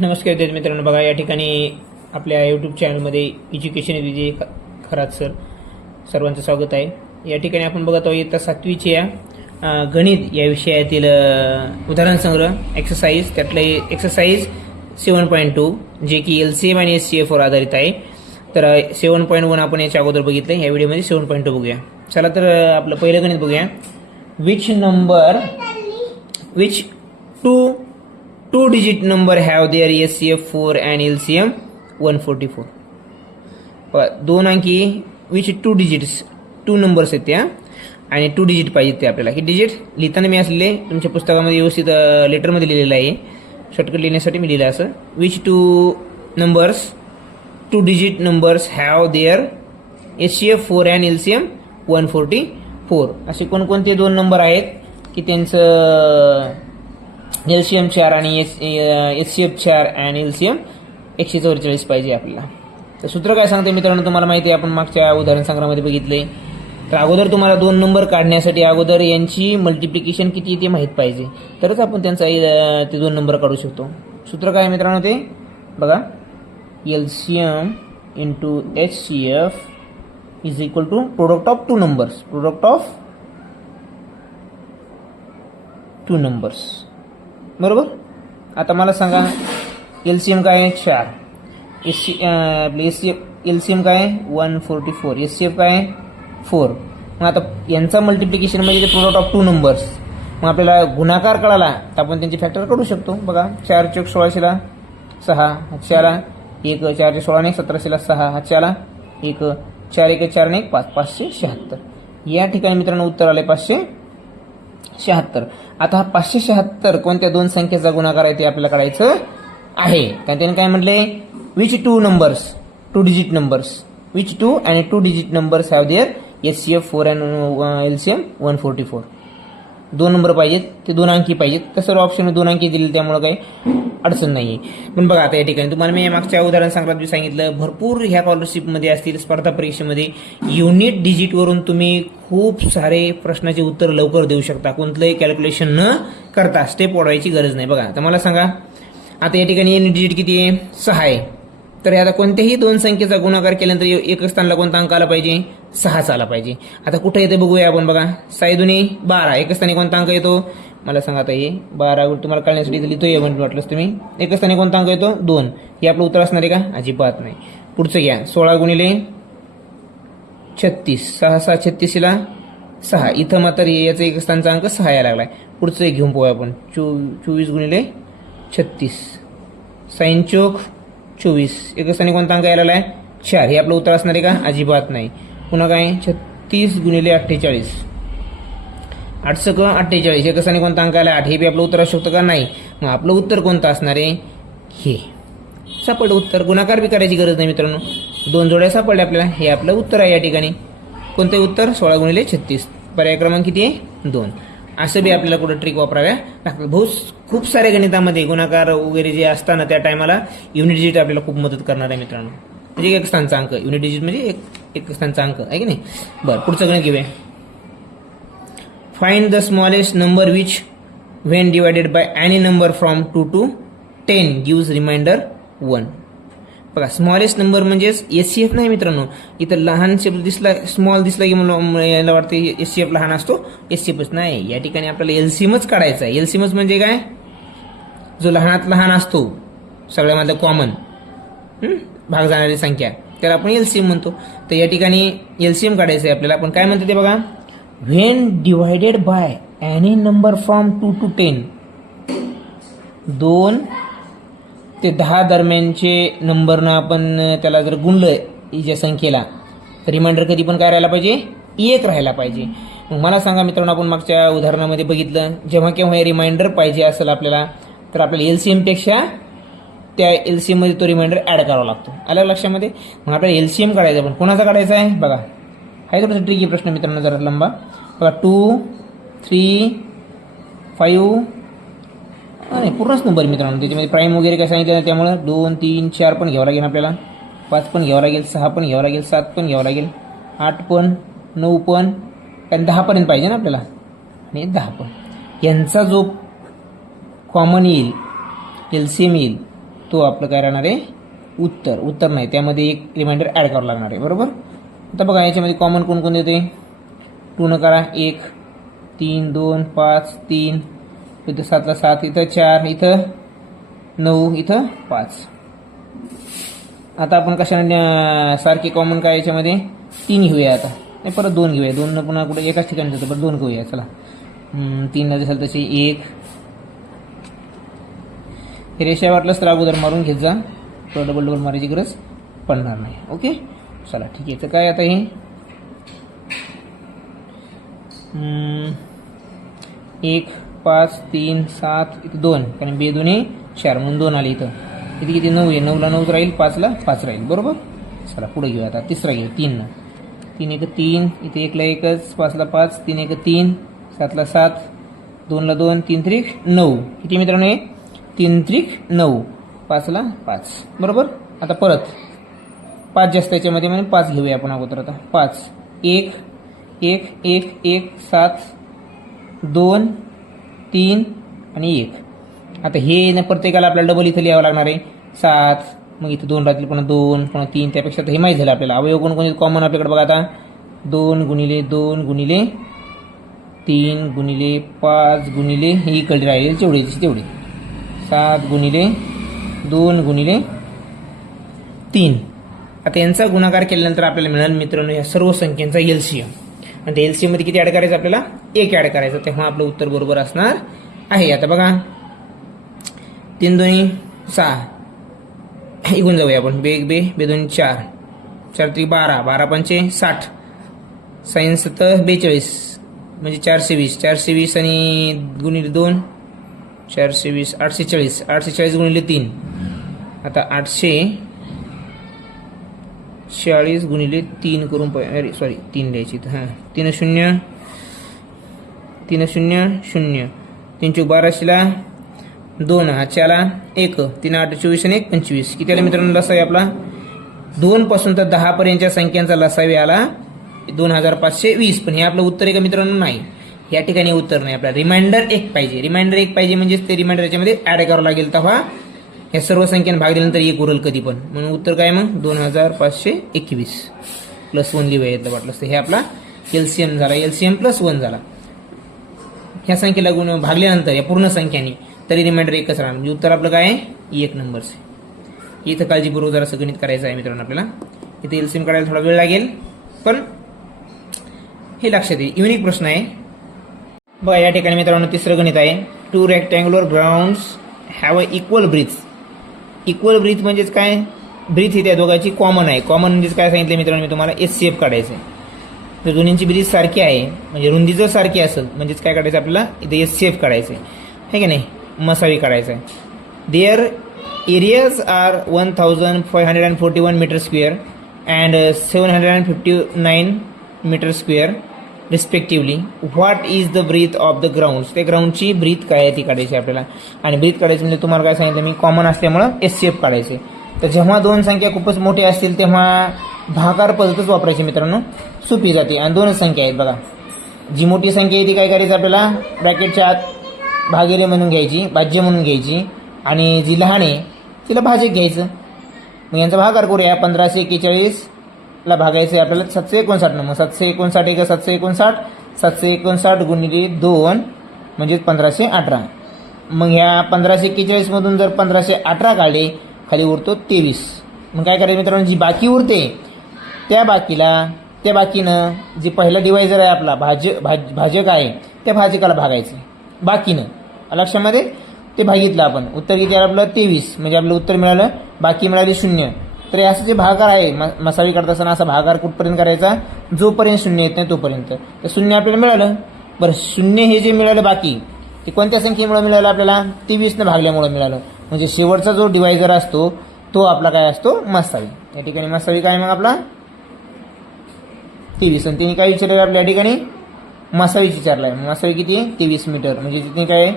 नमस्कार विद्यार्थी मित्रांनो, बघा या ठिकाणी आपल्या यूट्यूब चॅनलमध्ये एज्युकेशन विजय खरात सर सर्वांचं स्वागत आहे. या ठिकाणी आपण बघत आहोत इयत्ता 7वीच्या गणित या विषयातील उदाहरण संग्रह एक्सरसाइज, त्यातले एक्सरसाइज 7.2 जे की LCM आणि SCF वर आधारित आहे. तर 7.1 आपण याच्या अगोदर बघितलं, या व्हिडिओमध्ये 7.2 बघूया. चला तर आपलं पहिलं गणित बघूया. Which two digit number have their SCF 4 and LCM 144. दोन अंकी which two digits, two numbers आहेत त्या आणि 2 डिजिट पाहिजेत ते आपल्याला. किती डिजिट लिहिताना मी असलेले तुमच्या पुस्तकामध्ये व्यवस्थित लेटरमध्ये लिहिलेलं आहे, शॉर्टकट लिहिण्यासाठी मी लिहिलं असं. Which two digit numbers have their SCF 4 and LCM 144. असे कोणकोणते दोन नंबर आहेत की त्यांचं LCM 4 आणि SCF 4 आणि LCM 144 पाहिजे आपल्याला. तर सूत्र काय सांगते मित्रांनो, तुम्हाला माहिती आहे, आपण मागच्या उदाहरण संग्रहामध्ये बघितले. तर अगोदर तुम्हाला दोन नंबर काढण्यासाठी अगोदर यांची मल्टिप्लिकेशन किती ते माहीत पाहिजे, तरच आपण त्यांचा ते दोन नंबर काढू शकतो. सूत्र काय मित्रांनो ते बघा, LCM into HCF is equal to product of two numbers. बरोबर. आता मला सांगा LCM काय आहे 4, LCM काय आहे 144, SCF काय आहे 4. मग आता यांचा मल्टिप्लिकेशन म्हणजे प्रोडक्ट ऑफ टू नंबर्स. मग आपल्याला गुणाकार कळाला तर आपण त्यांची फॅक्टर काढू शकतो. बघा 4 चौक 16 6 हातच्याला 1, 4 16 17 6 हातच्याला 1, 4 1 4 1 5 576. या ठिकाणी मित्रांनो उत्तर आले 576. आता हा 576 कोणत्या दोन संख्येचा गुणाकार आहे ते आपल्याला काढायचं आहे. त्याने काय म्हटले, which two digit numbers which two आणि two digit numbers have their SCF 4 and LCM 144. दोन नंबर पाहिजेत, ते दोन अंकी पाहिजेत. तर सर्व ऑप्शन दोन अंकी दिले, त्यामुळे काही अडचण नाही. पण बघा आता या ठिकाणी तुम्हाला मी मागच्या उदाहरण संग्रहात सांगितलं, भरपूर ह्या स्कॉलरशिपमध्ये असतील, स्पर्धा परीक्षेमध्ये युनिट डिजिटवरून तुम्ही खूप सारे प्रश्नाचे उत्तर लवकर देऊ शकता, कोणतंही कॅल्क्युलेशन न करता. स्टेप वाढवायची गरज नाही. बघा तर मला सांगा, आता या ठिकाणी युनिट डिजिट किती आहे 6 आहे. तर आता कोणत्याही दोन संख्येचा गुणाकार केल्यानंतर एक स्थानाला कोणता अंक आला पाहिजे 6 आला पाहिजे. आता कुठे येते बघूया आपण. बघा 6 दुनी 12, एक स्थानी कोणता अंक येतो मला सांगा. आता हे 12 तुम्हाला कळण्यासाठी लिहितोय वाटलंच तुम्ही. एक स्थानी कोणता अंक येतो 2. हे आपलं उत्तर असणार आहे का? अजिबात नाही. पुढचं घ्या 16 गुणिले 36, 6 6 36ला 6. इथं मात्र याचा एक स्थानचा अंक 6 यायला लागलाय. पुढचं एक घेऊन पोहूया आपण. 24 गुणिले 36, साइन चौक 24, एक स्थानी कोणता अंक यायला लागलाय 4. हे आपलं उत्तर असणार आहे का? अजिबात नाही. पुन्हा काय 36 गुणिले 48, 8 × 48, एक स्थानी कोणता अंक आला 8. हे बी आपलं उत्तर असू शकतं का? नाही. मग आपलं उत्तर कोणतं असणार आहे? हे सापडलं उत्तर. गुणाकार बी करायची गरज नाही मित्रांनो, दोन जोड्या सापडल्या आपल्याला. हे आपलं उत्तर आहे या ठिकाणी. कोणतं उत्तर? 16 गुणिले 36. पर्याय क्रमांक किती आहे 2. असं बी आपल्याला कुठं ट्रिक वापराव्या लागतात. खूप साऱ्या गणितामध्ये गुणाकार वगैरे जे असताना त्या टायमाला युनिट डिजिट आपल्याला खूप मदत करणार आहे मित्रांनो. म्हणजे एक स्थानचा अंक, युनिट डिजिट म्हणजे एक स्थानचा अंक आहे की नाही. बरं, पुढचं गणित घेऊया. Find the smallest number which when divided by any number from 2 to 10 gives remainder 1. बघा स्मॉलेस्ट नंबर म्हणजेच SCF नाही मित्रांनो. इथं लहान शब्द दिसला, स्मॉल दिसला की मला वाटतं SCF लहान असतो, SCFच नाही. या ठिकाणी आपल्याला LCMच काढायचा आहे. LCMच म्हणजे काय? जो लहानात लहान असतो, सगळ्यामधलं कॉमन भाग जाणारी संख्या, त्याला आपण LCM म्हणतो. तर या ठिकाणी LCM काढायचं आहे आपल्याला. आपण काय म्हणतो ते बघा, when divided by any number from 2 to 10, 2 ते 10 दरम्यानचे नंबरनं आपण त्याला जर गुणलं या संख्येला, तर रिमाइंडर कधी पण काय राहायला पाहिजे? 1 राहायला पाहिजे. मग मला सांगा मित्रांनो, आपण मागच्या उदाहरणामध्ये बघितलं, जेव्हा केव्हा हे रिमाइंडर पाहिजे असेल आपल्याला, तर आपल्याला LCM पेक्षा त्या LCM मध्ये तो रिमाइंडर ऍड करावा लागतो. आलं लक्षामध्ये? मग आपल्याला LCM काढायचा, पण कोणाचा काढायचा आहे बघा. हा थोडासा ट्रिकी प्रश्न मित्रांनो, जरा लंबा. बघा 2 3 5 नाही पूर्णच नंबर मित्रांनो. त्याच्यामध्ये प्राईम वगैरे काय सांगितलं, त्यामुळे 2 3 4 पण घ्यावं लागेल आपल्याला, 5 पण घ्यावं लागेल, 6 पण घ्यावं लागेल, 7 पण घ्यावं लागेल, 8 पण, 9 पण, कारण 10 पर्यंत पाहिजे ना आपल्याला, आणि 10 पण. यांचा जो कॉमन येईल LCM येईल तो आपलं काय राहणार आहे उत्तर. उत्तर नाही, त्यामध्ये एक रिमाइंडर ॲड करावं लागणार आहे. बरोबर. आता बघा याच्यामध्ये कॉमन कोण येते. 2 न करा 1, 3, 2, 5, 3, इथं 7 ला 7, इथं 4, इथं 9, इथं 5. आता आपण कशाने सारखे कॉमन काय याच्यामध्ये 3 घेऊया. आता नाही परत 2 घेऊया. 2 न पुन्हा कुठे एकाच ठिकाणी जातो, परत 2 घेऊया. चला 3 न दिसेल तशी 1. हे रेषा वाटलंच तर अगोदर मारून घेत जा, डबल मारायची गरज पडणार नाही. ओके चला ठीक आहे. तर काय आता हे 1, 5, 3, 7, इथं 2, कारण 2 2 4 म्हणून 2 आले. इथं इथे किती 9 आहे. 9 ला 9 राहील, 5 ला 5 राहील. बरोबर. चला पुढे घेऊया. आता तिसरा घेऊ. 3 न 3 1 3, इथे 1 ला 1च, 5 ला 5, 3 1 3, 7 ला 7, 2 ला 2, 3 3 9. किती मित्रांनो हे 3 3 9, 5 ला 5. बरोबर. आता परत 5 जास्त याच्यामध्ये म्हणून 5 घेऊया आपण अगोदर. आता 5 1 1 1 1 7 2 3 आणि 1. आता हे ना प्रत्येकाला आपल्याला डबल इथं लिहावं लागणार आहे 7. मग इथं 2 राहतील, पुन्हा 2, पुन्हा 3. त्यापेक्षा तर हे माहीत झालं आपल्याला. अवयव कोणकोणते कॉमन आपल्याकडे बघा. आता 2 गुणिले 2 गुणिले 3 गुणिले 5 गुणिले ही इकडे राहिले तेवढे 7 गुणिले 2 गुणिले 3. आता यांचा गुणाकार केल्यानंतर आपल्याला मिळाल मित्रांनो या सर्व संख्यांचा एलसीएम. आणि त्या एलसीएम मध्ये किती ॲड करायचं आपल्याला 1 ॲड करायचं. तेव्हा आपलं उत्तर बरोबर असणार आहे. आता बघा 3 2 6, इकडून जाऊया आपण. 1 2 2 4, 4 3 12, 12 पंचे 60, सायन्स तर 42 म्हणजे 420, 420 आणि गुणिले 2 420, 840, 840 गुणिले 3. आता 840 गुणिले 3 करून अरे सॉरी 3 द्यायची. हां 3 0 3 0 0, 3 चौक 12ला 2, हाच्याला 1, 3 8 24 आणि 1 25. किती आला मित्रांनो लसावी आपला 2 पासून तर 10 पर्यंतच्या संख्यांचा लसावी आला 2520. पण हे आपलं उत्तर आहे का मित्रांनो. नाही, या ठिकाणी उत्तर नाही. आपल्याला रिमाइंडर 1 पाहिजे. रिमाइंडर 1 पाहिजे म्हणजेच ते रिमाइंडर याच्यामध्ये ॲड करावं लागेल. तेव्हा या सर्व संख्यांना भाग दिल्यानंतर 1 उरल कधी पण. म्हणून उत्तर काय मग 2521 प्लस 1 लिहूया येतं वाटलं. हे आपला एलसीएम झाला. एलसीएम प्लस 1 झाला. ह्या संख्येला गुण भागल्यानंतर या पूर्ण संख्याने तरी रिमाइंडर 1च राहणार. म्हणजे उत्तर आपलं काय आहे 1 नंबरचे. इथं काळजीपूर्वक जरासं गणित करायचं आहे मित्रांनो आपल्याला. इथे एलसीएम काढायला थोडा वेळ लागेल, पण हे लक्षात येईल. युनिक प्रश्न आहे बघा. या ठिकाणी मित्रांनो तिसरं गणित आहे. 2 rectangular grounds have a equal breadth. Equal breadth म्हणजेच काय. ब्रीथ ही त्या दोघांची कॉमन आहे. कॉमन म्हणजेच काय सांगितलं मित्रांनो मी तुम्हाला एचसीएफ काढायचं आहे. तर दोन्हींची ब्रीथ सारखी आहे म्हणजे रुंदी जर सारखी असेल म्हणजेच काय काढायचं आपल्याला इथे एचसीएफ काढायचं आहे की नाही. मसावी काढायचं आहे. Their areas are 1541 metre square and 759 metre square respectively. What is the breadth of the grounds. त्या ग्राउंडची ब्रीथ काय आहे ती काढायची आपल्याला. आणि ब्रीथ काढायची म्हणजे तुम्हाला काय सांगितलं मी कॉमन असल्यामुळं एचसीएफ काढायचे. तर जेव्हा 2 संख्या खूपच मोठ्या असतील तेव्हा भागाकार पद्धतच वापरायची मित्रांनो, सोपी जाते. आणि 2च संख्या आहेत बघा. जी मोठी संख्या आहे ती काय करायची आपल्याला ब्रॅकेटच्या आत भागिले म्हणून घ्यायची, भाज्य म्हणून घ्यायची. आणि जी लहान आहे तिला भाजक घ्यायचं. मग यांचा भागाकार करूया. 1541 ला भागायचं आहे आपल्याला 759. मग 759 एक 759, 759 गुणिले 2 म्हणजे 1518. मग ह्या 1541 मधून जर 1518 काढले खाली उरतो 23. मग काय करायचं मित्रांनो जी बाकी उरते त्या बाकीनं जी पहिला डिवायझर आहे आपला भाजक आहे त्या भाजकाला भागायचं बाकीनं. लक्षामध्ये ते भागितलं आपण. उत्तर किती आलं आपलं 23. म्हणजे आपलं उत्तर मिळालं, बाकी मिळाली 0. तर असं जे भागाकार आहे मसावी करत असताना असा भागाकार कुठपर्यंत करायचा जोपर्यंत 0 येत नाही तोपर्यंत. तर 0 आपल्याला मिळालं. बरं 0 हे जे मिळालं बाकी ते कोणत्या संख्येमुळे मिळालं आपल्याला 23 भागल्यामुळे मिळालं. म्हणजे शेवटचा जो डिवायझर असतो तो आपला काय असतो मसावी. या ठिकाणी मसावी काय मग आपला 23. आणि तिने काय विचारलं आपल्या ठिकाणी मसावीच विचारला आहे. मसावी किती आहे 23 मीटर. म्हणजे तिथे काय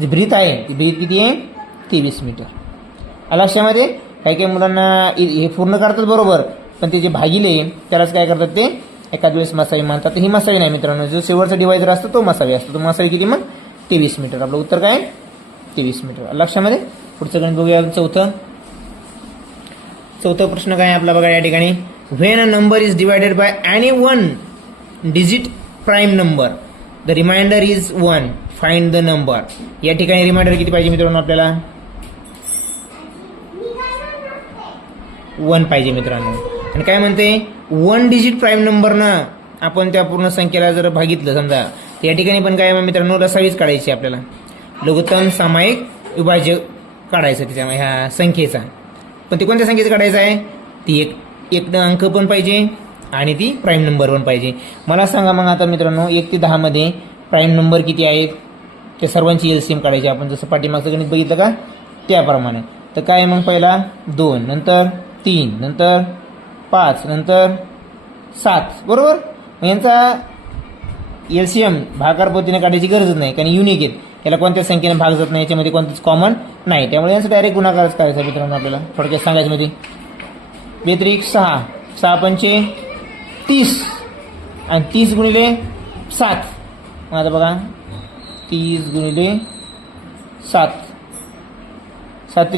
जी ब्रीथ आहे ती ब्रीथ किती आहे 23 मीटर. लक्षामध्ये काही काही मुलांना हे पूर्ण करतात बरोबर, पण ते जे भागिले त्यालाच काय करतात ते एखाद वेळेस मसावी मानतात. ही मसावी नाही मित्रांनो. जो शेवटचा डिवायझर असतो तो मसावी असतो. तो मसावी किती मग 23 मीटर. आपलं उत्तर काय 23 मीटर. लक्षामध्ये पुढचं गणित बघूया. चौथा प्रश्न काय आहे आपला बघा या ठिकाणी. When a number is divided by any one digit prime number the remainder is 1 find the number. या ठिकाणी रिमाइंडर किती पाहिजे मित्रांनो आपल्याला 1 पाहिजे मित्रांनो. आणि काय म्हणते 1 डिजिट प्राईम नंबरनं आपण त्या पूर्ण संख्येला जर भागितलं समजा तर या ठिकाणी पण काय मित्रांनो रसावीच काढायची आपल्याला. लघुत्तम सामायिक विभाज्य काढायचं त्याच्या ह्या संख्येचा. पण ते कोणत्या संख्येचं काढायचं आहे ती एक अंक पण पाहिजे आणि ती प्राईम नंबर पण पाहिजे. मला सांगा मग आता मित्रांनो 1 ते 10 मध्ये प्राईम नंबर किती आहेत त्या सर्वांची एलसीएम काढायची आपण जसं पाठीमागचं गणित बघितलं का त्याप्रमाणे. तर काय मग पहिला 2 नंतर 3 नंतर 5 नंतर 7 बरोबर. यांचा एलसीएम भागाकार पद्धतीने काढायची गरज नाही कारण युनिक आहेत. याला कोणत्याच संख्येने भाग जात नाही याच्यामध्ये कोणतंच कॉमन नाही त्यामुळे यांचं डायरेक्ट गुणाकारच करायचा मित्रांनो आपल्याला थोडक्यात सांगायचं मध्ये. व्यतिरिक्त 6 पंचे 30 आणि 30 गुणिले 7. मग आता बघा 30 गुणिले 7 7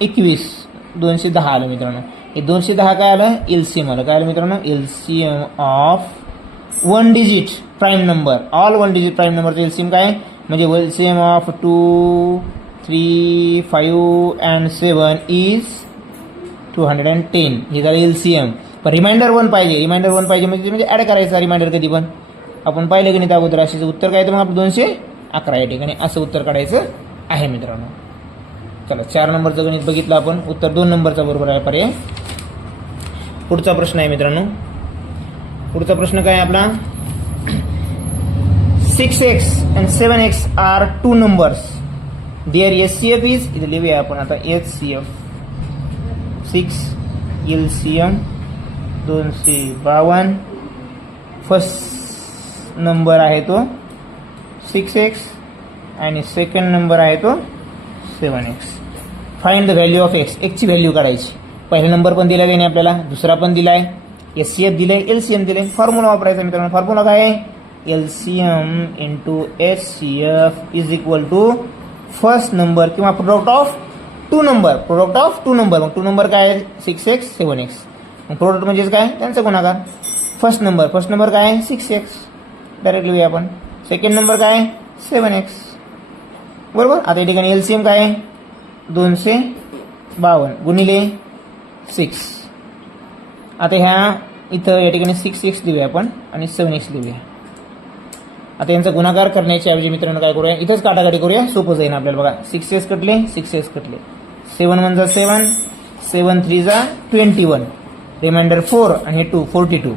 21 210 आलं मित्रांनो. हे 210 काय आलं एलसीएम आलं. काय आलं मित्रांनो LCM of 1 digit prime number. All 1 digit prime नंबरचं एलसीएम काय म्हणजे एलसीएम ऑफ 2 3 5 अँड 7 इज 210. हे झालं एलसीएम. पण रिमाइंडर 1 पाहिजे. रिमाइंडर 1 पाहिजे म्हणजे ॲड करायचा रिमाइंडर कधी पण आपण पाहिलं की नाही त्या अगोदर असेच उत्तर काय तर मग आपण 211 या ठिकाणी असं उत्तर काढायचं आहे मित्रांनो. चला 4 नंबरचं गणित बघितलं आपण. उत्तर 2 नंबरचा बरोबर आहे पर्याय. पुढचा प्रश्न आहे मित्रांनो. पुढचा प्रश्न काय आहे आपला 6x and 7x are two numbers. Their SCF is इथे लिहूया आपण आता HCF 6 LCM 252. फर्स्ट नंबर आहे तो 6x आणि सेकंड नंबर आहे तो 7x. Find the value of x. x ची व्हॅल्यू काढायची. पहिला नंबर पण दिला त्याने आपल्याला दुसरा पण दिलाय SCF दिले LCM दिले. फॉर्म्युला वापरायचा मित्रांनो. फॉर्म्युला काय आहे LCM into HCF is equal to first number किंवा product of two number. Product of two number. मग टू नंबर काय आहे 6x 7x. मग प्रोडक्ट म्हणजेच काय त्यांचा गुणाकार. फर्स्ट नंबर काय आहे 6x डायरेक्ट लिहूया आपण. सेकंड नंबर काय आहे 7x बरोबर. आता या ठिकाणी एलसीएम काय आहे 252 गुणिले 6. आता ह्या इथं या ठिकाणी 6x लिहूया आपण आणि 7x लिहूया. आता यांचा गुणाकार करण्याच्या ऐवजी मित्रांनो काय करूया इथंच काटाकाटी करूया सोपं जाईल आपल्याला. बघा 6x कटले 6x कटले 7 1 जा 7 7 3 जा 21 रिमाइंडर 4 आणि हे 2 42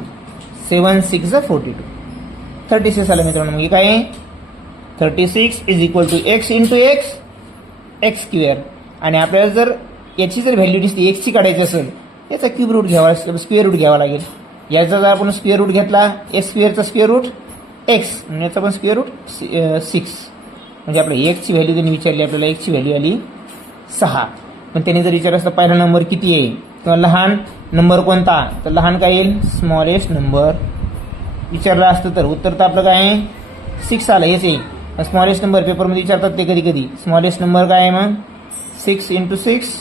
7 6 जा 42 36 आलं मित्रांनो. मग काय आहे 36 is equal to x into x square. आणि आपल्याला जर याची जर व्हॅल्यू दिसते x ची काढायची असेल याचा क्यूब रूट घ्यावा स्क्वेअर रूट घ्यावा लागेल. याचा जर आपण स्क्वेअर रूट घेतला x स्क्वेअरचा स्क्वेअर रूट x म्हणजे याचा पण स्क्वेअर रूट 6 म्हणजे आपल्या x ची व्हॅल्यू त्यांनी विचारली आपल्याला. x ची व्हॅल्यू आली 6. पण त्याने जर विचारलं असतं पहिला नंबर किती आहे किंवा लहान नंबर कोणता तर लहान काय येईल स्मॉलेस्ट नंबर विचारलं असतं तर उत्तर तर आपलं काय आहे 6 आलं हेच येईल. स्मॉलेस्ट नंबर पेपरमध्ये विचारतात ते कधी कधी. स्मॉलेस्ट नंबर काय आहे मग 6 इंटू 6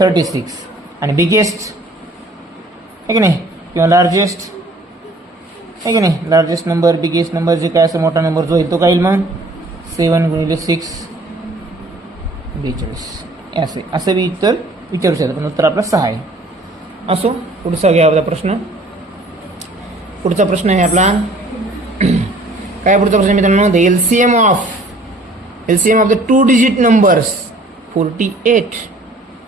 36 आणि बिगेस्ट आहे की नाही किंवा लार्जेस्ट आहे की नाही. लार्जेस्ट नंबर बिगेस्ट नंबर जे काय असं मोठा नंबर जो आहे तो काय येईल मग 7 गुणिले 6 42 असे असं बी उत्तर विचारू शकतो. पण उत्तर आपलं 6 आहे. असो पुढचा घ्या आपला प्रश्न. पुढचा प्रश्न आहे आपला काय पुढचा प्रश्न मित्रांनो the LCM of the 2 digit numbers 48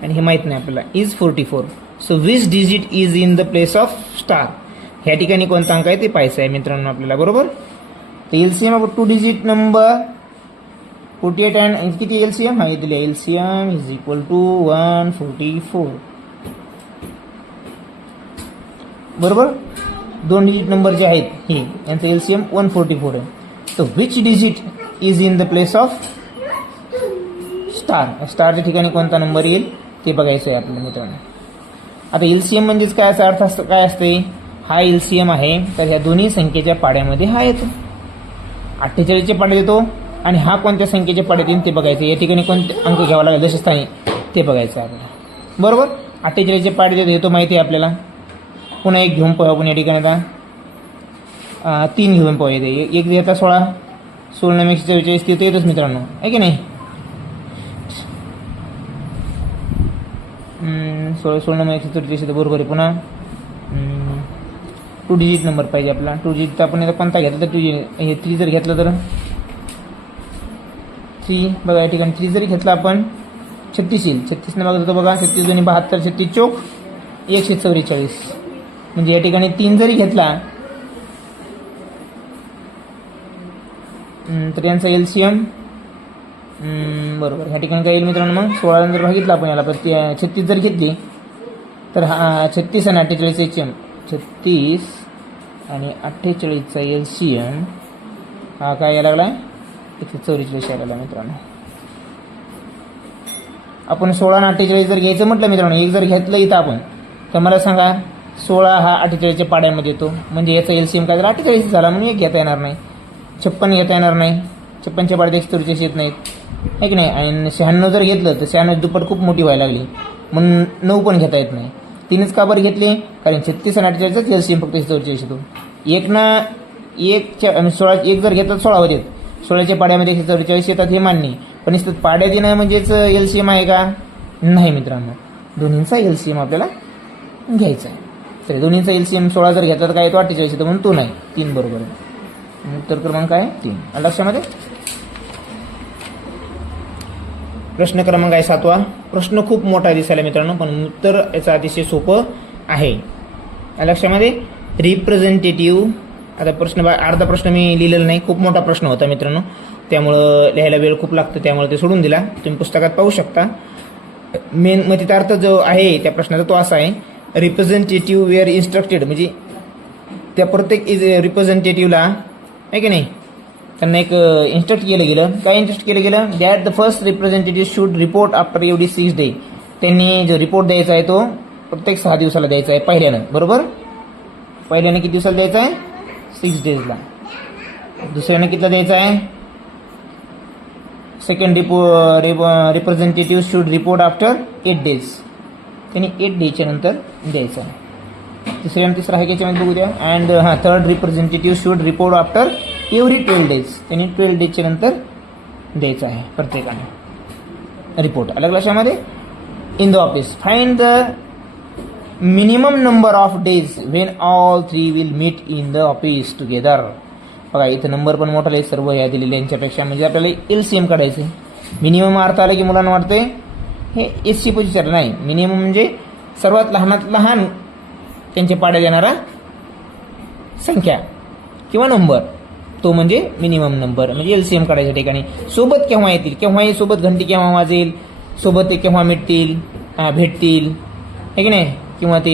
आणि हे माहित नाही आपल्याला is 44. So which digit is in the place of star. ह्या ठिकाणी कोणता अंक आहे ते पाहायचं आहे मित्रांनो आपल्याला बरोबर. तर LCM of 2 digit number 48 and किती एलसीएम हा दिले एलसीएम इज इक्वल टू 144 बरोबर. 2 डिजिट नंबर जे आहेत हे यांचं एलसीएम 144 आहे. तर which digit is in the place of star. स्टारच्या ठिकाणी कोणता नंबर येईल ते बघायचं आहे आपल्याला मित्रांनो. आता एलसीएम म्हणजेच काय असा अर्थ असतो काय असते हा एलसीएम आहे तर ह्या दोन्ही संख्येच्या पाड्यामध्ये हा येतो. 48चे पाड्यात येतो आणि हा कोणत्या संख्येचे पाड्यात येईल ते बघायचं. या ठिकाणी कोणते अंक घ्यावा लागेल दशस्थानी ते बघायचं आपल्याला. बरोबर. 48चे पाडे हे तो माहिती आहे आपल्याला. पुन्हा एक घेऊन पाहू आपण या ठिकाणी. आता 3 घेऊन पाहू. येते एक येतात 16, 16 × 44 ते येतच मित्रांनो, आहे की नाही. 16 × 144 बरोबर आहे. पुन्हा 2 डिजिट नंबर पाहिजे आपला. 2 डिजिट आपण आता कोणता घेतला तर 3 जर घेतलं तर 3 बघा. या ठिकाणी 3 जरी घेतला आपण 36 येईल. 36 ने बघा बघा 36 × 2 = 72, 36 चोक 144. म्हणजे या ठिकाणी 3 जरी घेतला तर यांचा LCM बरोबर ह्या ठिकाणी काय येईल मित्रांनो. मग 16 नंतर बघितलं आपण याला, पण 36 जर घेतली तर हा 36 आणि 48 HM, 36 आणि 48चा LCM हा काय यायला लागला 144 यायला लागला मित्रांनो. आपण 16 आणि 48 जर घ्यायचं म्हटलं मित्रांनो, एक जर घेतलं इथं आपण, तर मला सांगा 16 हा 48च्या पाड्यामध्ये येतो. म्हणजे याचा LCM काय झाला 48 झाला, म्हणून एक घेता येणार नाही. 56 घेता येणार नाही. 56च्या पाड्यात 144 येत नाहीत, आहे की नाही. आणि 96 जर घेतलं तर 96 दुप्पट खूप मोठी व्हायला लागली, म्हणून 9 पण घेता येत नाही. 3च का बरं घेतले, कारण 36 आणि 48चा LCM फक्त 144 येतो. एक जर घेतलं 16 वर येत, 16च्या पाड्यामध्ये 144 येतात हे मान्य, पण इथं पाड्यात येणं म्हणजेच LCM आहे का, नाही मित्रांनो. दोन्हींचा LCM आपल्याला घ्यायचा आहे. तर दोन्हींचा LCM 16 जर घेतला तर काय येतो 48 येतो, म्हणून तो नाही. 3 बरोबर आहे. उत्तर क्रमांक आहे 3. लक्षामध्ये. प्रश्न क्रमांक आहे 7वा. प्रश्न खूप मोठा दिसायला मित्रांनो, पण उत्तर याचं अतिशय सोपं आहे. लक्षामध्ये. रिप्रेझेंटेटिव्ह. आता प्रश्न अर्धा प्रश्न मी लिहिलेला नाही, खूप मोठा प्रश्न होता मित्रांनो, त्यामुळं लिहायला वेळ खूप लागतो, त्यामुळे ते सोडून दिला. तुम्ही पुस्तकात पाहू शकता. मेन मतितार्थ जो आहे त्या प्रश्नाचा तो असा आहे, रिप्रेझेंटेटिव्ह वेअर इन्स्ट्रक्टेड, म्हणजे त्या प्रत्येक रिप्रेझेंटेटिव्हला, आहे की नाही, त्यांना एक इन्स्ट्रक्ट केलं गेलं. काय इन्स्ट्रक्ट केलं गेलं, that the first representative should report after एवढी 6 डे. त्यांनी जो रिपोर्ट द्यायचा आहे तो प्रत्येक 6 दिवसाला द्यायचा आहे पहिल्यानं. बरोबर. पहिल्यानं किती दिवसाला द्यायचा आहे 6 डेजला. दुसऱ्यानं कितीला द्यायचा आहे, second representative should report after 8 days. त्यांनी 8 डेच्या नंतर द्यायचा आहे. तिसऱ्या आणि तिसरा आहे याच्यामध्ये बघू द्या. And third representative should report after every 12 days. त्यांनी 12 डेजच्या नंतर द्यायचं आहे प्रत्येकाने रिपोर्ट. अलग लक्षामध्ये. In the office find the minimum number of days when all 3 will meet in the office together. बघा इथं नंबर पण मोठा आहे सर्व या दिलेल्या यांच्यापेक्षा, म्हणजे आपल्याला LCM काढायचं. मिनिमम अर्थ आला की मुलांना वाटते हे SC पोझिशन नाही. मिनिमम म्हणजे सर्वात लहानात लहान त्यांचे पाड्या देणारा संख्या किंवा नंबर, तो म्हणजे मिनिमम नंबर, म्हणजे LCM काढायच्या ठिकाणी. सोबत केव्हा येतील, केव्हाही सोबत घंटी केव्हा वाजेल, सोबत ते केव्हा मिळतील, भेटतील, आहे की नाही, किंवा ते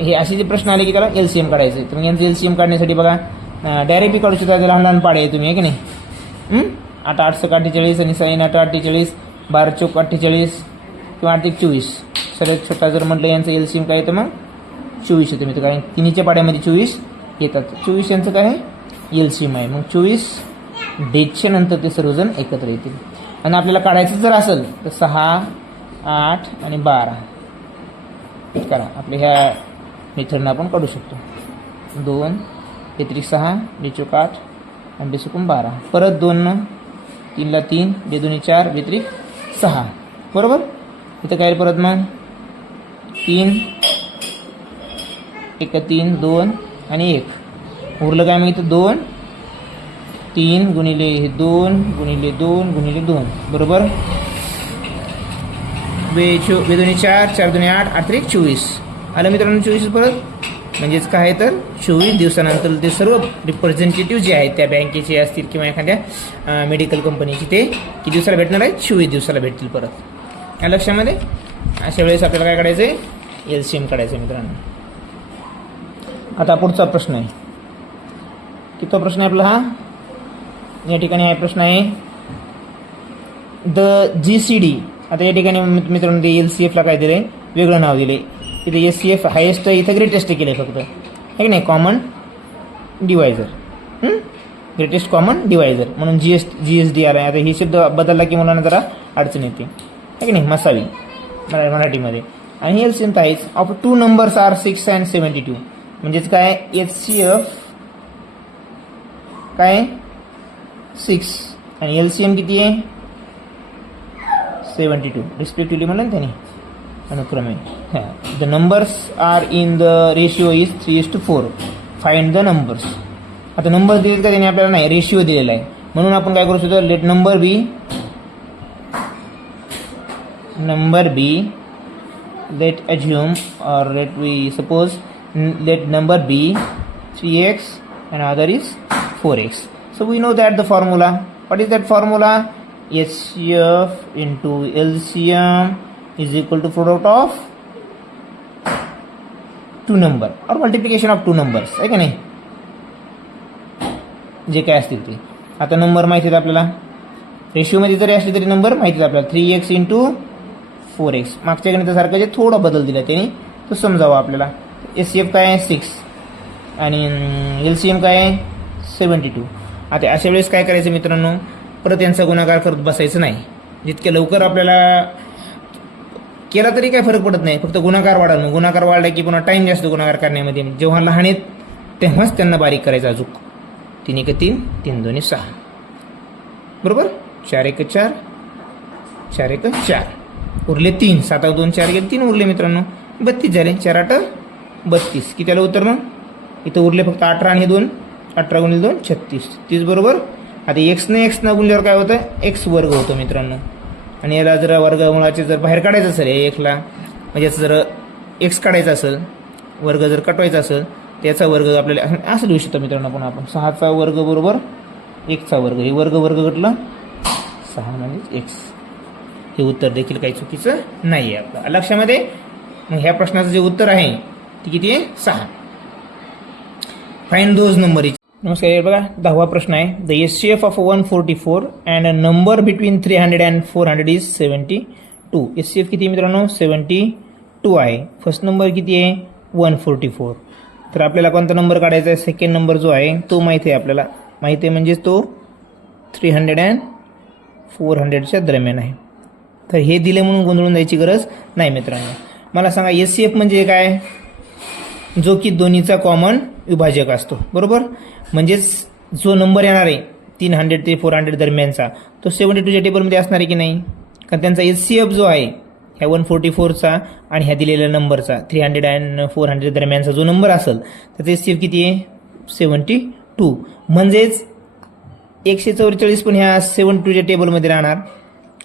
हे असे जे प्रश्न आले की त्याला LCM काढायचं. तर मग यांचं LCM काढण्यासाठी बघा डायरेक्टली काढू शकता. लहान लहान पाडे आहे तुम्ही, आहे की नाही. 8 8 48 आणि 6 8 48, 12 चोक 48 किंवा 8 1 24. सगळ्यात छोटा जर म्हटलं यांचं LCM काय येतं मग 24 येतं मित्र, कारण तिन्हीच्या पाड्यामध्ये 24 येतात. 24 यांचं काय आहे LCM आहे. मग 24 डेजच्या नंतर ते सर्वजण एकत्र येतील. आणि आपल्याला काढायचं जर असेल तर 6 8 आणि 12 करा. आपल्या ह्या मेथडनं आपण काढू शकतो. 2 व्यतिरिक्त 6 2 8 आणि 2 12, परत 2 3 ला 3 2 4 व्यतिरिक्त 6. बरोबर. इथं काय परत मग 3 1 3 2 आणि 1 उरलं काय मग इथं 2 3 गुणिले 2 गुणिले 2 गुणिले 2. बरोबर. 2 4 4 2 8 8 3 24 आलं मित्रांनो. 24 परत म्हणजेच काय आहे तर 24 दिवसानंतर ते सर्व रिप्रेझेंटेटिव्ह जे आहेत त्या बँकेचे असतील किंवा एखाद्या मेडिकल कंपनीचे ते किती दिवसाला भेटणार आहेत 24 दिवसाला भेटतील परत. या लक्षामध्ये. अशा वेळेस आपल्याला काय काढायचं आहे LCM काढायचं मित्रांनो. आता पुढचा प्रश्न आहे. किती प्रश्न आहे आपला हा. या ठिकाणी हा प्रश्न आहे द GCD. आता या ठिकाणी मित्रांनो ते LCF ला काय दिले वेगळं नाव दिले. इथे SCF हायेस्ट इथं ग्रेटेस्ट केलं फक्त, आहे की नाही, common divisor. Greatest common divisor म्हणून GSD आला आहे. आता ही शब्द बदलला की मुलांना जरा अडचण येते आहे की नाही, मसावी मराठीमध्ये. आणि एलसीएम तर आहेच. ऑफ 2 नंबर्स आर 6 and 72 म्हणजेच काय HCF काय 6 आणि LCM किती आहे 72 रिस्पेक्टिव्हली म्हणलं ना त्याने अनुक्रमे. The numbers are in the ratio is 3:4. Find the numbers. आता नंबर दिलेले का त्याने आपल्याला नाही, रेशिओ दिलेला आहे म्हणून आपण काय करू शकतो, let number be let assume or let we suppose let number be 3x and other is 4x. So we know that the formula, what is that formula? HCF into LCM is equal to product of two number or multiplication of two numbers आहे का नाही, जे काय असतील ते. आता number माहिती आहेत आपल्याला, रेशिओमध्ये जरी असली तरी नंबर माहिती आहेत आपल्याला. 3x into 4x. मागच्या गणितासारखं जे थोडा बदल दिला त्याने तो समजावा आपल्याला. HCF काय आहे 6 आणि LCM काय आहे 72. आता अशा वेळेस काय करायचं मित्रांनो, परत यांचा गुणाकार करत बसायचं नाही. जितक्या लवकर आपल्याला केला तरी काय फरक पडत नाही, फक्त गुणाकार वाढवणं. गुणाकार वाढला की पुन्हा टाईम जास्त गुणाकार करण्यामध्ये. जेव्हा लहान आहेत तेव्हाच त्यांना बारीक करायचं अजून. 3 1 3, 3 2 6 बरोबर. 4 1 4, 4 1 4 उरले 3. 7 2 4 गेले 3 उरले मित्रांनो, 32 झाले. 4 8 32. किती आलं उत्तर मग, इथं उरले फक्त 18 आणि 2. 18 गुणिले 2 36. 30 बरोबर. आता एक्सने गुणल्यावर काय होतं, x वर्ग होतो मित्रांनो. आणि याला जर वर्गमुळाचे जर बाहेर काढायचं असेल एक्सला, म्हणजे जर x काढायचा असेल, वर्ग जर कटवायचा असेल त्याचा वर्ग आपल्याला असं लिहू शकतो मित्रांनो. पण आपण 6चा वर्ग बरोबर 1चा वर्ग, हे वर्ग कटलं 6 म्हणजे x. हे उत्तर देखील काही चुकीचं नाही आहे आपलं लक्षामध्ये. मग ह्या प्रश्नाचं जे उत्तर आहे ते किती आहे 6. Find those number. नमस्कार, बघा 10वा प्रश्न आहे. The HCF of 144 and a number between 300 and 400 is 72. HCF किती मित्रांनो 72 आहे. फर्स्ट नंबर किती आहे 144. तर आपल्याला कोणता नंबर काढायचा आहे, सेकंड नंबर जो आहे तो माहिती आहे आपल्याला. माहिती आहे म्हणजेच तो 300 and 400च्या दरम्यान आहे. तर हे दिले म्हणून गोंधळून जायची गरज नाही मित्रांनो. मला सांगा HCF म्हणजे काय, जो की दोन्हीचा कॉमन विभाजक असतो बरोबर. म्हणजेच जो नंबर येणार आहे 300 ते 400 दरम्यानचा तो 72च्या टेबलमध्ये असणार आहे की नाही. कारण त्यांचा HCF जो आहे ह्या 144चा आणि ह्या दिलेल्या नंबरचा 300 and 400 दरम्यानचा जो नंबर असेल त्याचा HCF किती आहे 72. म्हणजेच 144 पण ह्या 72च्या टेबलमध्ये राहणार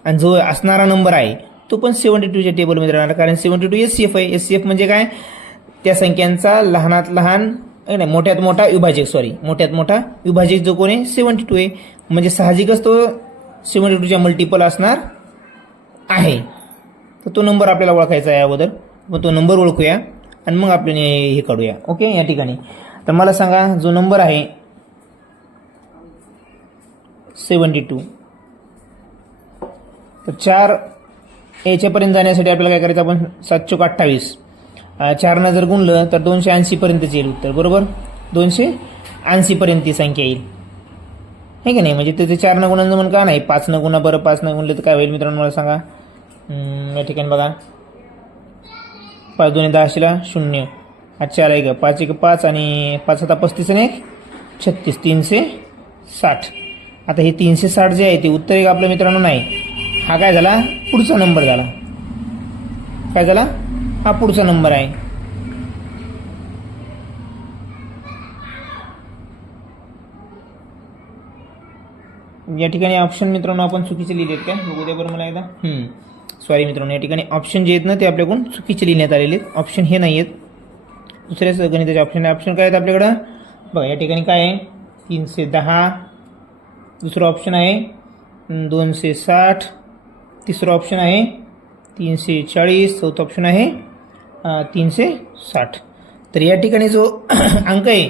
आणि जो असणारा नंबर आहे तो पण 72च्या टेबलमध्ये राहणार. कारण 72 HCF आहे. HCF म्हणजे काय, त्या संख्यांचा लहानात लहान नाही मोठ्यात मोठा विभाजक, मोठ्यात मोठा विभाजक जो कोण आहे 72 आहे. म्हणजे साहजिकच तो 72च्या मल्टिपल असणार आहे. तर तो नंबर आपल्याला ओळखायचा आहे अगोदर. मग तो नंबर ओळखूया आणि मग आपण हे काढूया. ओके, या ठिकाणी तर मला सांगा जो नंबर आहे 72, तर 4 याच्यापर्यंत जाण्यासाठी आपल्याला काय करायचं, आपण 7 चोक 28, 4 जर गुणलं तर 280 पर्यंतच येईल उत्तर बरोबर. 280 पर्यंत ती संख्या येईल हे की नाही. म्हणजे त्याचे 4 न गुणांचं म्हण का नाही, 5 न गुणा. बरं 5 न गुणले तर काय होईल मित्रांनो मला सांगा. या ठिकाणी बघा 5 2 10 0, 4 1 5 1 5 आणि 5 7 35 आणि 1 36, 360. आता हे 360 जे आहे ते उत्तर एक आपलं मित्रांनो नाही. हा काय झाला पुढचा नंबर झाला. काय झाला, हा पुढचा नंबर आहे. या ठिकाणी ऑप्शन मित्रांनो आपण चुकीचे लिहिले आहेत. काय बघू द्या बरं मला एकदा. सॉरी मित्रांनो, या ठिकाणी ऑप्शन जे आहेत ना ते आपल्याकडून चुकीचे लिहिण्यात आलेले आहेत. ऑप्शन हे नाही आहेत, दुसऱ्याच गणिताचे ऑप्शन आहे. ऑप्शन काय आहेत आपल्याकडं बघा. या ठिकाणी काय आहे 310, दुसरं ऑप्शन आहे 260, तिसरं ऑप्शन आहे 340, चौथं ऑप्शन आहे 360. तर या ठिकाणी जो अंक आहे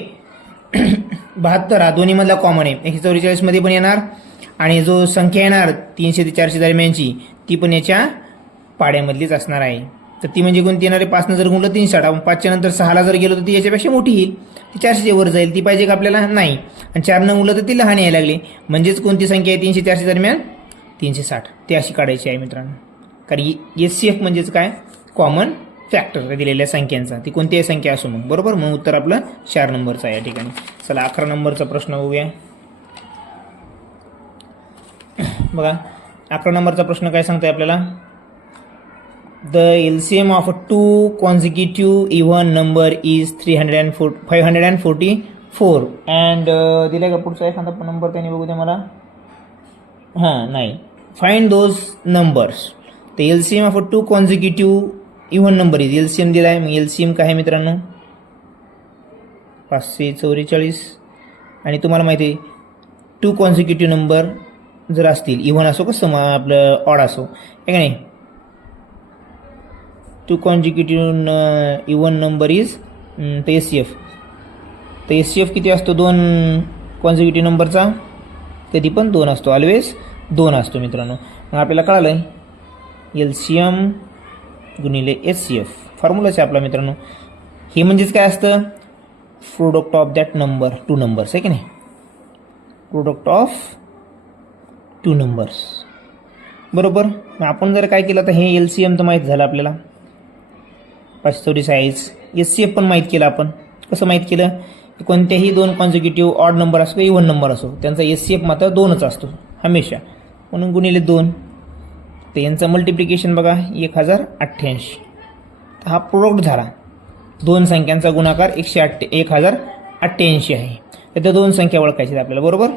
72 हा दोन्हीमधला कॉमन आहे. 144 मध्ये पण येणार आणि जो संख्या येणार 300 ते 400 दरम्यानची ती पण याच्या पाड्यामधलीच असणार आहे. तर ती म्हणजे कोणती येणार आहे? 5 जर गुणलं 360. आपण 5च्या नंतर 6ला जर गेलो तर ती याच्यापेक्षा मोठी येईल, ती 400च्या वर जाईल. ती पाहिजे का आपल्याला? नाही. आणि 4 गुणलं तर ती लहान यायला लागली. म्हणजेच कोणती संख्या आहे 300 400 दरम्यान? 360. ती अशी काढायची आहे मित्रांनो. कारण HCF म्हणजेच काय? कॉमन फॅक्टर दिलेल्या संख्यांचा. ती कोणतीही संख्या असो मग, बरोबर. मग उत्तर आपलं 4 नंबरचं आहे या ठिकाणी. चला 11 नंबरचा प्रश्न बघूया. बघा 11 नंबरचा प्रश्न काय सांगतोय आपल्याला? The LCM of 2 consecutive even number is 544 and दिलाय का पुढचा एखादा नंबर त्याने? बघू द्या मला. हां नाही. Find those numbers. तर LCM of 2 consecutive even number is, LCM दिलाय. मग LCM काय आहे मित्रांनो? 544. आणि तुम्हाला माहिती आहे 2 कॉन्झिक्युटिव्ह नंबर जर असतील, इव्हन असो कसं आपलं ऑड असो, आहे का नाही? 2 कॉन्झिक्युटिव्ह इव्हन नंबर इज तर HCF. तर HCF किती असतो 2 कॉन्झिक्युटिव्ह नंबरचा? कधी पण 2 असतो, ऑलवेज 2 असतो मित्रांनो. मग आपल्याला कळालं आहे LCM गुणिले HCF फॉर्म्युलाच आहे आपला मित्रांनो. हे म्हणजेच काय असतं? Product of that number 2 numbers, आहे की नाही? प्रोडक्ट ऑफ 2 नंबर्स, बरोबर. मग आपण जर काय केलं तर हे LCM तर माहीत झालं आपल्याला 544 आहेच. HCF पण माहीत केलं आपण. कसं माहीत केलं? कोणत्याही 2 कॉन्झिक्युटिव्ह ऑड नंबर असो इव्हन नंबर असो, त्यांचा HCF मात्र 2च असतो हमेशा, म्हणून गुणिले 2. तर यांचं मल्टिप्लिकेशन बघा 1088. हा प्रोडक्ट झाला. 2 संख्यांचा गुणाकार 1088 आहे. तर त्या 2 संख्या ओळखायच्या आहेत आपल्याला, बरोबर.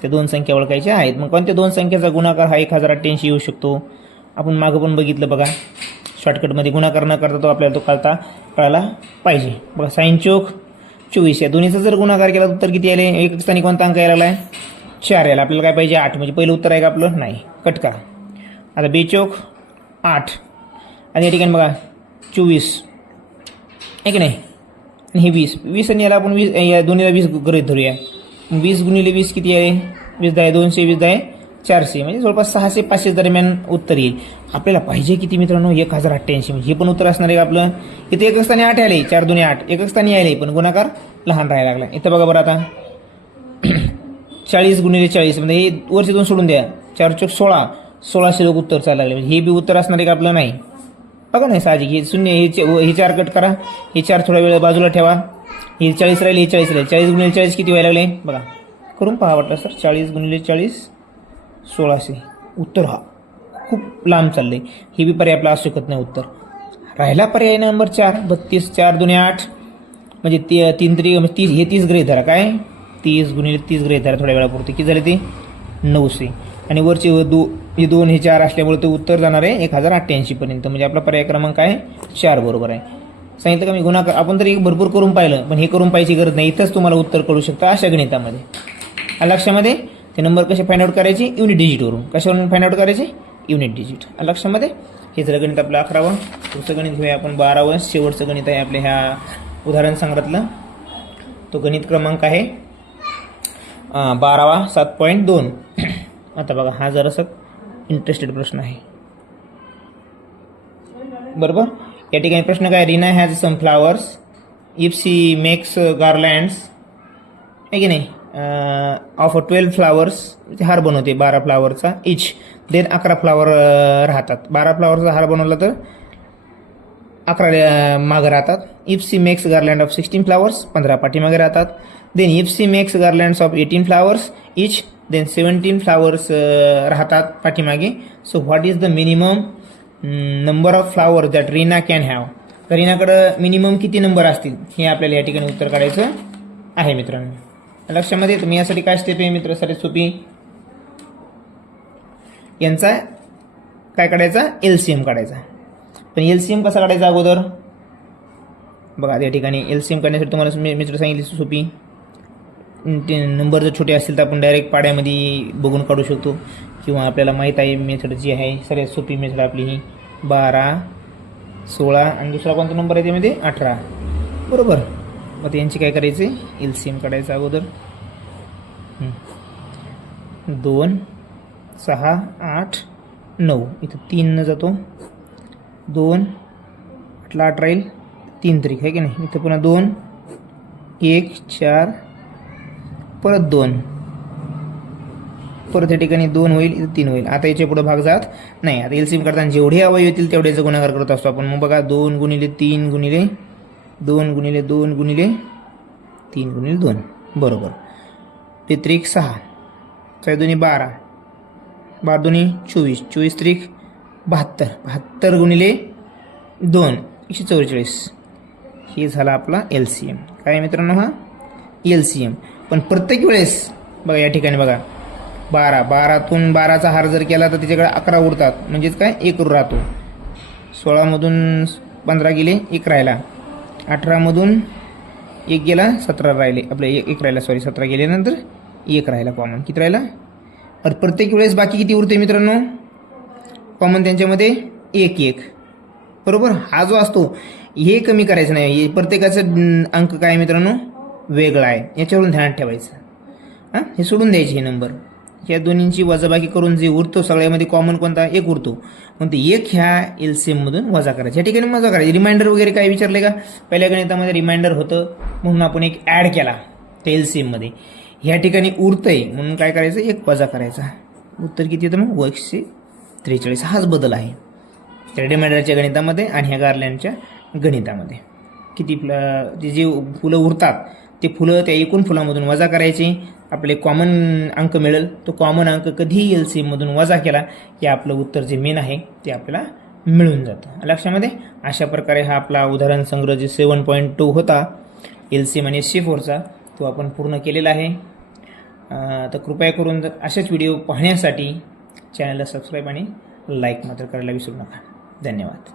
त्या 2 संख्या ओळखायच्या आहेत. मग कोणत्या 2 संख्येचा गुणाकार हा 1088 येऊ शकतो? आपण मागं पण बघितलं बघा, शॉर्टकटमध्ये गुणाकार न करता तो आपल्याला कळायला पाहिजे. बघा साइन चौक 24 या दोन्हीचा जर गुणाकार केला तर उत्तर किती आले? एक स्थानी कोणता अंक यायला लागला आहे? 4 यायला. आपल्याला काय पाहिजे? 8. म्हणजे पहिलं उत्तर आहे का आपलं? नाही. कट करा. आता बेचौक 8 आणि या ठिकाणी बघा 24, आहे की नाही? आणि हे 20 आणि याला आपण 20, या दोन्हीला 20 गृहीत धरूया. 20 गुणिले 20 किती आहे? 20 10 200, 20 10 400, म्हणजे जवळपास 600 500 दरम्यान उत्तर येईल. आपल्याला पाहिजे किती मित्रांनो? 1088. म्हणजे हे पण उत्तर असणार आहे का आपलं? इथे एक स्थानी 8 आले, 4 2 8, एक स्थानी आले, पण गुणाकार लहान राहायला लागला. इथं बघा बरं आता 40 गुणिले 40, म्हणजे हे वरचे 2 सोडून द्या, 4 चौक 16, 1600 लोक उत्तर चालू लागले. म्हणजे हे बी उत्तर असणार आहे का आपलं? नाही. बघा नाही साहजिक. हे शून्य, हे 4 कट करा, हे 4 थोडा वेळ बाजूला ठेवा, हे 40 राहिले, हे 40 राहिले. 40 गुणिले 40 किती व्हायला लागले? बघा करून पहा वाटलं सर. 40 गुणिले 40 1600. उत्तर हा खूप लांब चाललंय. हे बी पर्याय आपला असू शकत नाही उत्तर. राहिला पर्याय नंबर 4, 32. 4 2 8, म्हणजे 3 3 30. हे 30 गृहीत धरा. काय? 30 गुणिले 30 गृहीत धरा थोड्या वेळापुरते. किती झाले ते? 900. आणि वरचे हे 2 हे 4 असल्यामुळे ते उत्तर जाणार आहे 1088 पर्यंत. म्हणजे आपला पर्याय क्रमांक आहे 4 बरोबर आहे. सांगितलं का मी गुणाकार आपण तरी भरपूर करून पाहिलं, पण हे करून पाहायची गरज नाही. इथंच तुम्हाला उत्तर कळू शकतं अशा गणितामध्ये. लक्षामध्ये ते नंबर कसे फाइंड आउट करायचे? युनिट डिजिटवरून. कशावरून फाइंड आउट करायचे? Unit digit. लक्षामध्ये हे झालं गणित आपलं 11वं. पुढचं गणित घेऊया आपण 12वं. शेवटचं गणित आहे आपल्या ह्या उदाहरण संग्रहातलं. तो गणित क्रमांक आहे 12वा 7.2. आता बघा हा जरासा इंटरेस्टेड प्रश्न आहे, बरोबर. या ठिकाणी प्रश्न काय? Reena has some flowers if she makes garlands, आहे की नाही, ऑफ 12 फ्लावर्स. हार बनवते 12 फ्लावरचा इच. देन 11 फ्लावर राहतात. 12 फ्लावरचा हार बनवला तर 11 मागं राहतात. If she makes garland of 16 flowers, 15 पाठीमागे राहतात. Then if she makes garlands of 18 flowers each, then 17 flowers राहतात पाठीमागे. So what is the minimum number of flower that Reena can have. तर रीनाकडं मिनिमम किती नंबर असतील हे आपल्याला या ठिकाणी उत्तर काढायचं आहे मित्रांनो. लक्षामध्ये तुम्ही यासाठी काय स्टेप आहे मित्र? सारी सोपी. यांचा काय काढायचा? LCM काढायचा. पण LCM कसा काढायचा अगोदर बघा. या ठिकाणी LCM काढण्यासाठी तुम्हाला मित्र सांगितली सोपी. नंबर जर छोटे असतील तर आपण डायरेक्ट पाड्यामध्ये बघून काढू शकतो, किंवा आपल्याला माहीत आहे मेथड जी आहे सगळ्यात सोपी मेथड आपली ही 12 16 आणि दुसरा कोणता नंबर आहे त्यामध्ये 18, बरोबर. मग यांची काय करायचे? LCM काढायचं अगोदर. 2 6 8 9, इथं 3 न जातो 2 8 ला 8 राहील 3 त्रिक आहे की नाही. इथं पुन्हा 2 1 4 परत 2 परत या ठिकाणी 2 होईल इथं 3 होईल. आता याच्या पुढे भाग जात नाही. आता एलसीएम करताना जेवढे अवयव येतील तेवढ्याचा गुणाकार करत असतो आपण. मग बघा 2 गुणिले 3 गुणिले 2 गुणिले 2 गुणिले 3 गुणिले 2 बरोबर. ते त्रिक 6 6 दुनी 12 12 दुनी 24 24 त्रिक 72 72 गुणिले 2 144. हे झाला आपला एलसीएम. काय मित्रांनो हा एलसीएम. पण प्रत्येक वेळेस बघा या ठिकाणी बघा 12 12तून 12चा हार जर केला तर त्याच्याकडे 11 उरतात म्हणजेच काय 1 राहतो. 16मधून 15 गेले 1 राहिला. 18मधून 1 गेला 17 राहिले आपले 1 राहिला 17 गेल्यानंतर 1 राहिला कॉमन. किती राहिला. तर प्रत्येक वेळेस बाकी किती उरते मित्रांनो कॉमन त्यांच्यामध्ये 1 1 बरोबर. हा जो असतो हे कमी करायचं नाही. प्रत्येकाचं अंक काय मित्रांनो वेगळा आहे याच्यावरून ध्यानात ठेवायचं. हां हे सोडून द्यायचे हे नंबर. ह्या दोन्हींची वजाबाकी करून जे उरतो सगळ्यामध्ये कॉमन कोणता 1 उरतो. मग ते 1 ह्या एलसीएममधून वजा करायचं. या ठिकाणी वजा करायची. रिमाइंडर वगैरे काय विचारले का. पहिल्या गणितामध्ये रिमाइंडर होतं म्हणून आपण एक ॲड केला त्या एलसीएममध्ये. ह्या ठिकाणी उरतंय म्हणून काय करायचं 1 वजा करायचा. उत्तर किती येतं मग 143. हाच बदल आहे त्या रिमाइंडरच्या गणितामध्ये आणि ह्या गार्लँडच्या गणितामध्ये. किती जे फुलं उरतात ते फुलं त्या एकूण फुलामधून वजा करायचे. आपले कॉमन अंक मिळेल. तो कॉमन अंक कधीही एलसीएममधून वजा केला की आपलं उत्तर जे मेन आहे ते आपल्याला मिळून जातं. लक्षामध्ये अशा प्रकारे हा आपला उदाहरण संग्रह जे 7.2 होता एलसीएम आणि SC4चा तो आपण पूर्ण केलेला आहे. तर कृपया करून जर असेच व्हिडिओ पाहण्यासाठी चॅनलला सबस्क्राईब आणि लाईक मात्र करायला विसरू नका. धन्यवाद.